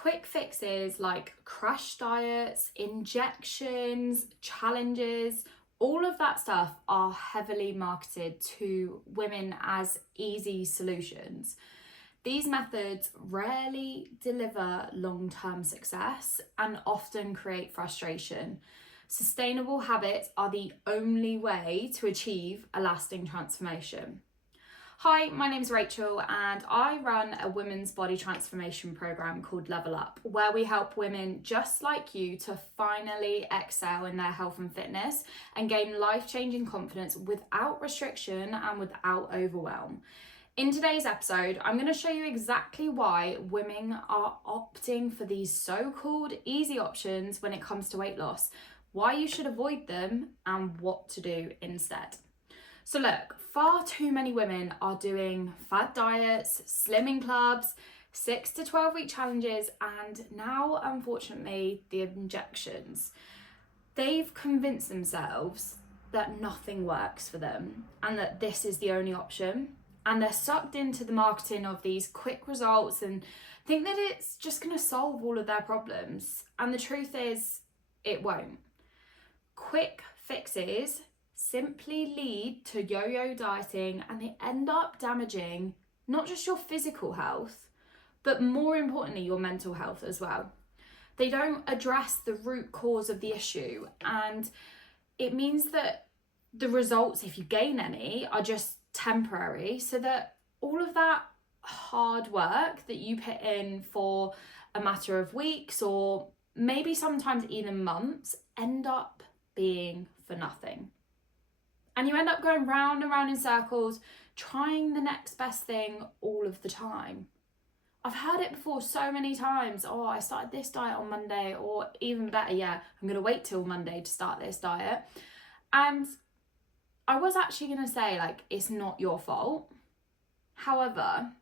Quick fixes like crash diets, injections, challenges, all of that stuff are heavily marketed to women as easy solutions. These methods rarely deliver long-term success and often create frustration. Sustainable habits are the only way to achieve a lasting transformation. Hi, my name's Rachel and I run a women's body transformation program called Level Up, where we help women just like you to finally excel in their health and fitness and gain life-changing confidence without restriction and without overwhelm. In today's episode, I'm going to show you exactly why women are opting for these so-called easy options when it comes to weight loss, why you should avoid them, and what to do instead. So look, far too many women are doing fad diets, slimming clubs, 6 to 12 week challenges, and now, unfortunately, the injections. They've convinced themselves that nothing works for them and that this is the only option. And they're sucked into the marketing of these quick results and think that it's just going to solve all of their problems. And the truth is, it won't. Quick fixes simply lead to yo-yo dieting, and they end up damaging not just your physical health, but more importantly, your mental health as well. They don't address the root cause of the issue, and it means that the results, if you gain any, are just temporary, so that all of that hard work that you put in for a matter of weeks or maybe sometimes even months end up being for nothing. And you end up going round and round in circles, trying the next best thing all of the time. I've heard it before so many times. Oh, I started this diet on Monday, or even better, I'm going to wait till Monday to start this diet. And I was actually going to say, it's not your fault. However,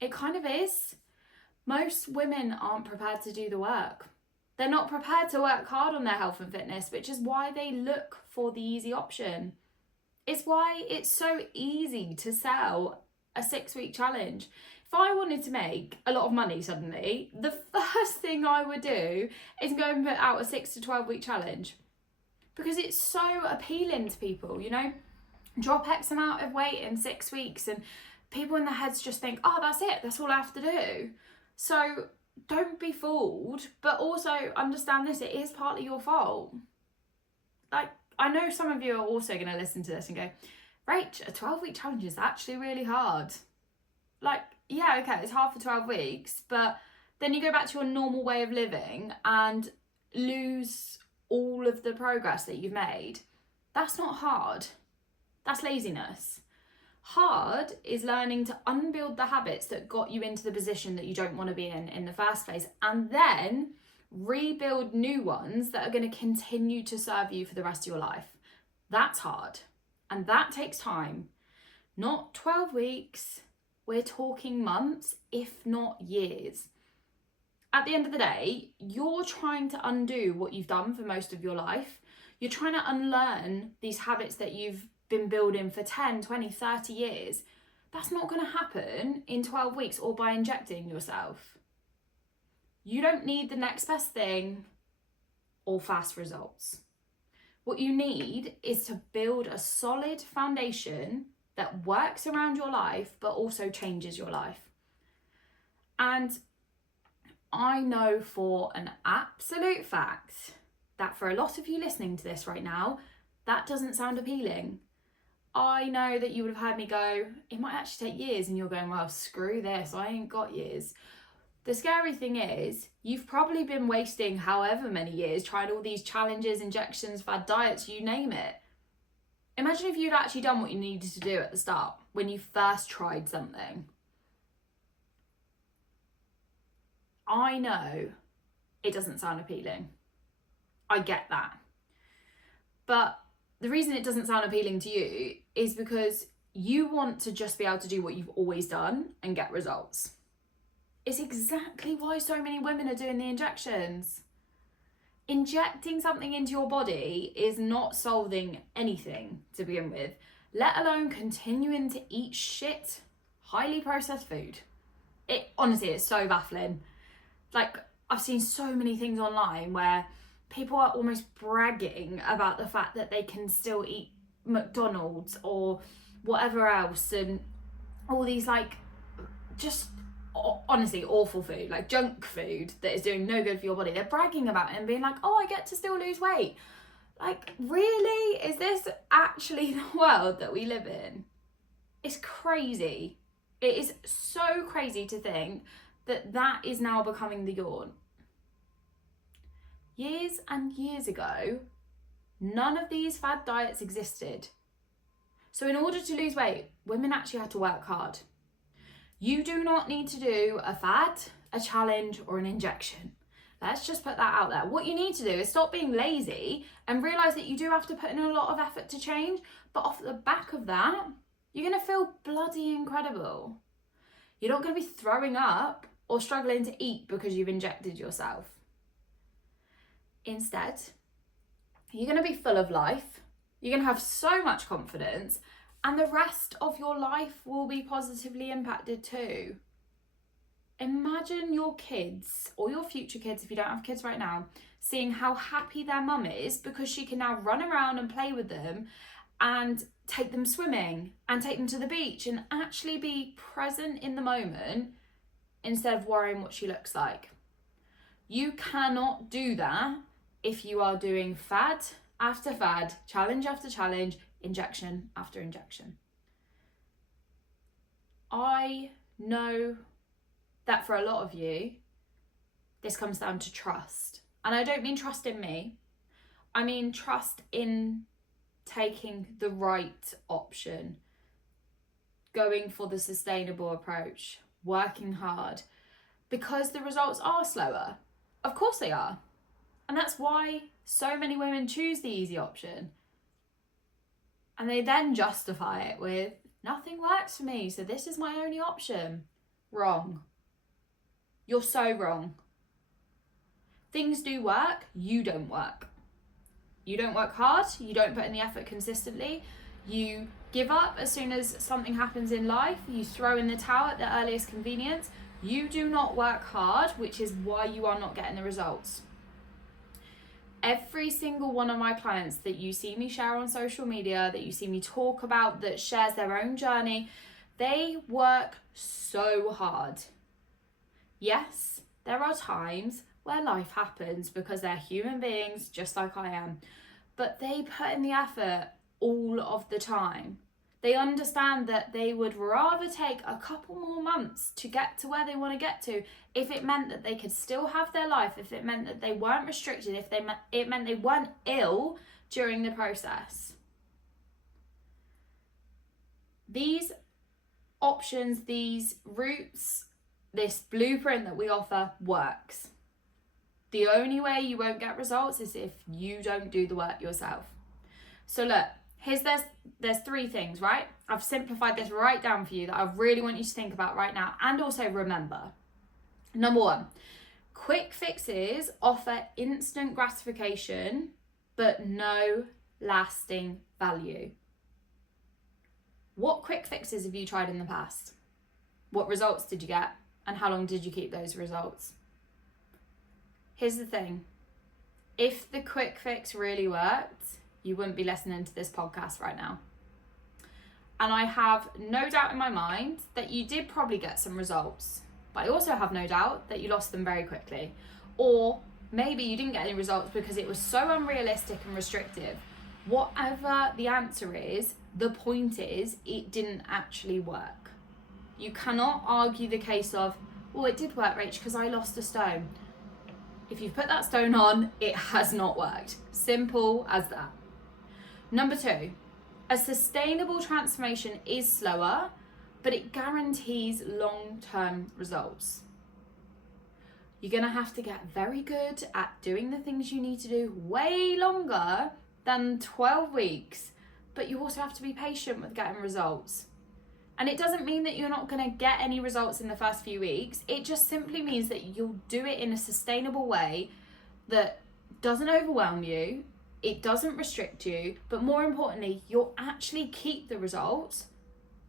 it kind of is. Most women aren't prepared to do the work. They're not prepared to work hard on their health and fitness, which is why they look for the easy option. It's why it's so easy to sell a 6-week challenge. If I wanted to make a lot of money suddenly, the first thing I would do is go and put out a 6 to 12 week challenge. Because it's so appealing to people, drop X amount of weight in 6 weeks, and people in their heads just think, oh, that's it, that's all I have to do. So don't be fooled, but also understand this, it is partly your fault. I know some of you are also going to listen to this and go, Rach, a 12-week challenge is actually really hard. Yeah, okay, it's hard for 12 weeks, but then you go back to your normal way of living and lose all of the progress that you've made. That's not hard. That's laziness. Hard is learning to unbuild the habits that got you into the position that you don't want to be in the first place, and then rebuild new ones that are going to continue to serve you for the rest of your life. That's hard, and that takes time. Not 12 weeks, we're talking months, if not years. At the end of the day, you're trying to undo what you've done for most of your life. You're trying to unlearn these habits that you've been building for 10, 20, 30 years. That's not going to happen in 12 weeks or by injecting yourself. You don't need the next best thing or fast results. What you need is to build a solid foundation that works around your life, but also changes your life. And I know for an absolute fact that for a lot of you listening to this right now, that doesn't sound appealing. I know that you would have heard me go, it might actually take years, and you're going, well, screw this, I ain't got years. The scary thing is, you've probably been wasting however many years trying all these challenges, injections, fad diets, you name it. Imagine if you'd actually done what you needed to do at the start when you first tried something. I know it doesn't sound appealing. I get that. But the reason it doesn't sound appealing to you is because you want to just be able to do what you've always done and get results. It's exactly why so many women are doing the injections. Injecting something into your body is not solving anything to begin with, let alone continuing to eat shit, highly processed food. Honestly, it's so baffling. Like, I've seen so many things online where people are almost bragging about the fact that they can still eat McDonald's or whatever else, and all these like just honestly awful food, like junk food that is doing no good for your body. They're bragging about it and being like, oh, I get to still lose weight. Like, really? Is this actually the world that we live in? It's crazy. It is so crazy to think that that is now becoming the norm. Years and years ago, none of these fad diets existed. So in order to lose weight, women actually had to work hard. You do not need to do a fad, a challenge, or an injection. Let's just put that out there. What you need to do is stop being lazy and realise that you do have to put in a lot of effort to change, but off the back of that, you're going to feel bloody incredible. You're not going to be throwing up or struggling to eat because you've injected yourself. Instead, you're going to be full of life, you're going to have so much confidence, and the rest of your life will be positively impacted too. Imagine your kids, or your future kids if you don't have kids right now, seeing how happy their mum is because she can now run around and play with them and take them swimming and take them to the beach and actually be present in the moment instead of worrying what she looks like. You cannot do that if you are doing fad after fad, challenge after challenge, injection after injection. I know that for a lot of you, this comes down to trust. And I don't mean trust in me. I mean trust in taking the right option, going for the sustainable approach, working hard, because the results are slower. Of course they are. And that's why so many women choose the easy option. And they then justify it with, nothing works for me, so this is my only option. Wrong. You're so wrong. Things do work, you don't work. You don't work hard, you don't put in the effort consistently, you give up as soon as something happens in life, you throw in the towel at the earliest convenience. You do not work hard, which is why you are not getting the results. Every single one of my clients that you see me share on social media, that you see me talk about, that shares their own journey, they work so hard. Yes, there are times where life happens because they're human beings just like I am, but they put in the effort all of the time. They understand that they would rather take a couple more months to get to where they want to get to if it meant that they could still have their life, if it meant that they weren't restricted, if it meant they weren't ill during the process. These options, these routes, this blueprint that we offer works. The only way you won't get results is if you don't do the work yourself. So look, there's three things, right? I've simplified this right down for you that I really want you to think about right now and also remember. Number one, quick fixes offer instant gratification, but no lasting value. What quick fixes have you tried in the past? What results did you get? And how long did you keep those results? Here's the thing. If the quick fix really worked, you wouldn't be listening to this podcast right now. And I have no doubt in my mind that you did probably get some results, but I also have no doubt that you lost them very quickly. Or maybe you didn't get any results because it was so unrealistic and restrictive. Whatever the answer is, the point is it didn't actually work. You cannot argue the case of, well, it did work, Rach, because I lost a stone. If you put that stone on, it has not worked. Simple as that. Number two, a sustainable transformation is slower, but it guarantees long-term results. You're going to have to get very good at doing the things you need to do way longer than 12 weeks, but you also have to be patient with getting results. And it doesn't mean that you're not going to get any results in the first few weeks. It just simply means that you'll do it in a sustainable way that doesn't overwhelm you, it doesn't restrict you, but more importantly, you'll actually keep the results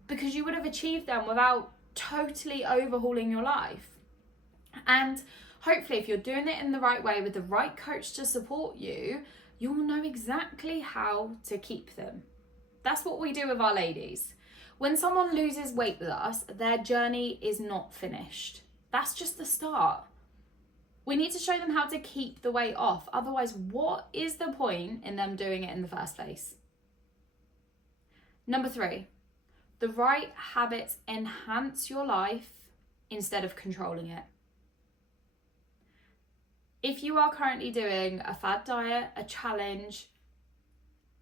because you would have achieved them without totally overhauling your life. And hopefully, if you're doing it in the right way with the right coach to support you, you'll know exactly how to keep them. That's what we do with our ladies. When someone loses weight with us, their journey is not finished. That's just the start. We need to show them how to keep the weight off. Otherwise, what is the point in them doing it in the first place? Number 3, the right habits enhance your life instead of controlling it. If you are currently doing a fad diet, a challenge,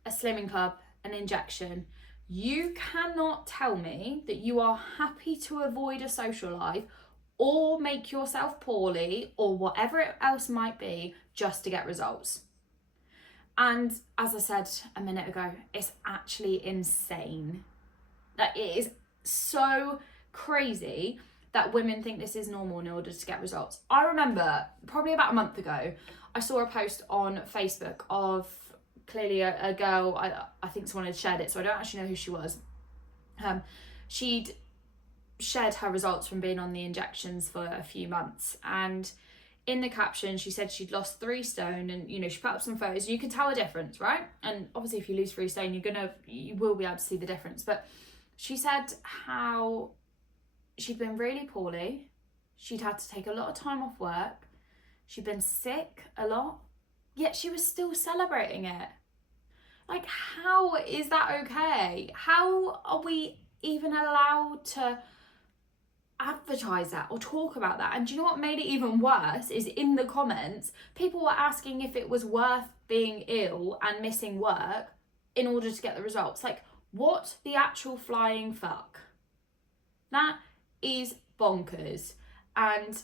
a slimming club, an injection, you cannot tell me that you are happy to avoid a social life or make yourself poorly or whatever else might be just to get results. And as I said a minute ago, it's actually insane. That it is so crazy that women think this is normal in order to get results. I remember probably about a month ago, I saw a post on Facebook of clearly a girl, I think someone had shared it, so I don't actually know who she was. She'd shared her results from being on the injections for a few months, and in the caption she said she'd lost 3 stone, and she put up some photos. You can tell a difference, right? And obviously if you lose 3 stone, you will be able to see the difference. But she said how she'd been really poorly, she'd had to take a lot of time off work, she'd been sick a lot, yet she was still celebrating it. Like, how is that okay? How are we even allowed to advertise that or talk about that? And do you know what made it even worse is in the comments, people were asking if it was worth being ill and missing work in order to get the results. Like, what the actual flying fuck? That is bonkers. And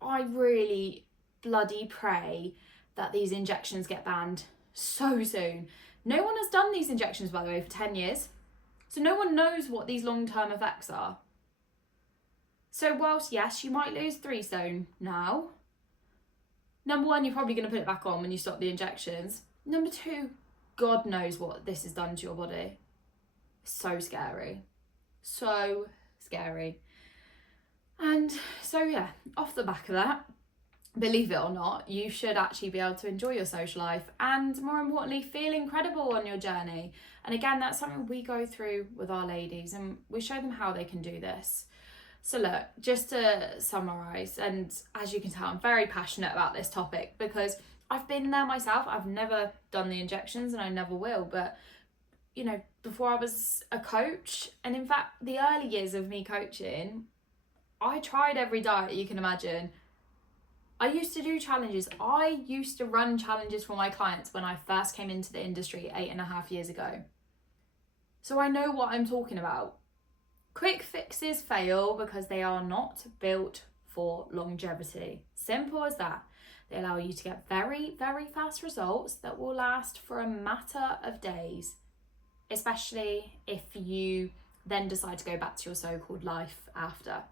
I really bloody pray that these injections get banned so soon. No one has done these injections, by the way, for 10 years. So no one knows what these long-term effects are. So whilst, yes, you might lose 3 stone now, number 1, you're probably going to put it back on when you stop the injections. Number 2, God knows what this has done to your body. So scary. So scary. And so, yeah, off the back of that, believe it or not, you should actually be able to enjoy your social life and, more importantly, feel incredible on your journey. And again, that's something we go through with our ladies, and we show them how they can do this. So look, just to summarise, and as you can tell, I'm very passionate about this topic because I've been there myself. I've never done the injections and I never will, but before I was a coach, and in fact, the early years of me coaching, I tried every diet you can imagine. I used to do challenges. I used to run challenges for my clients when I first came into the industry 8.5 years ago. So I know what I'm talking about. Quick fixes fail because they are not built for longevity. Simple as that. They allow you to get very, very fast results that will last for a matter of days, especially if you then decide to go back to your so-called life after.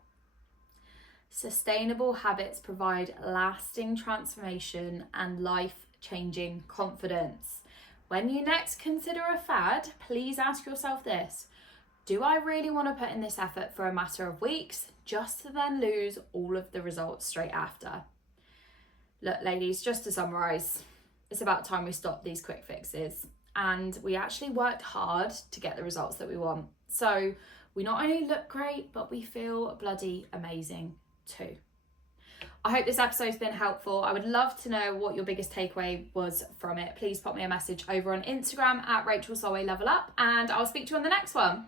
Sustainable habits provide lasting transformation and life-changing confidence. When you next consider a fad, please ask yourself this: do I really want to put in this effort for a matter of weeks just to then lose all of the results straight after? Look, ladies, just to summarise, it's about time we stop these quick fixes and we actually worked hard to get the results that we want. So we not only look great, but we feel bloody amazing too. I hope this episode's been helpful. I would love to know what your biggest takeaway was from it. Please pop me a message over on Instagram at Rachel Solway Level Up, and I'll speak to you on the next one.